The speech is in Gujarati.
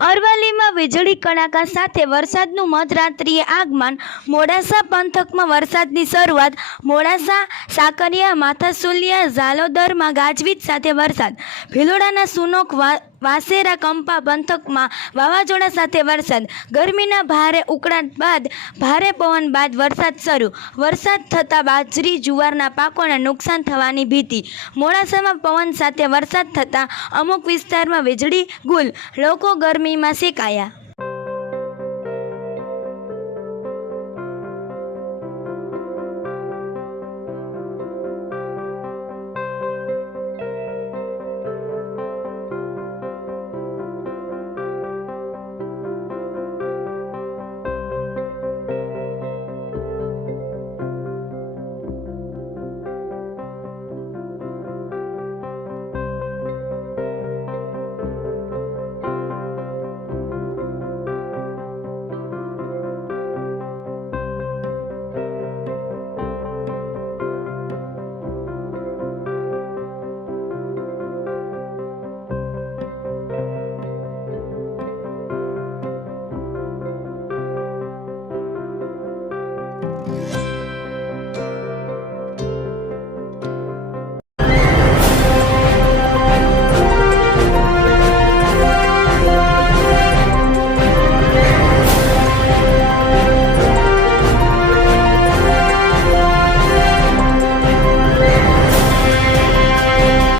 અરવલ્લીમાં વીજળી કડાકા સાથે વરસાદનું મધરાત્રિએ આગમન. મોડાસા પંથકમાં વરસાદની શરૂઆત. મોડાસા, સાકરિયા, માથાસુલિયા, ઝાલોદરમાં ગાજવીજ સાથે વરસાદ. ભિલોડાના સુનોક, વાસેરા, કંપા પંથકમાં વાવાઝોડા સાથે વરસાદ. ગરમીના ભારે ઉકળાટ બાદ ભારે પવન બાદ વરસાદ શરૂ. વરસાદ થતાં બાજરી, જુવારના પાકોને નુકસાન થવાની ભીતિ. મોડાસામાં પવન સાથે વરસાદ થતાં અમુક વિસ્તારમાં વીજળી ગુલ. લોકો ગરમીમાં શેકાયા.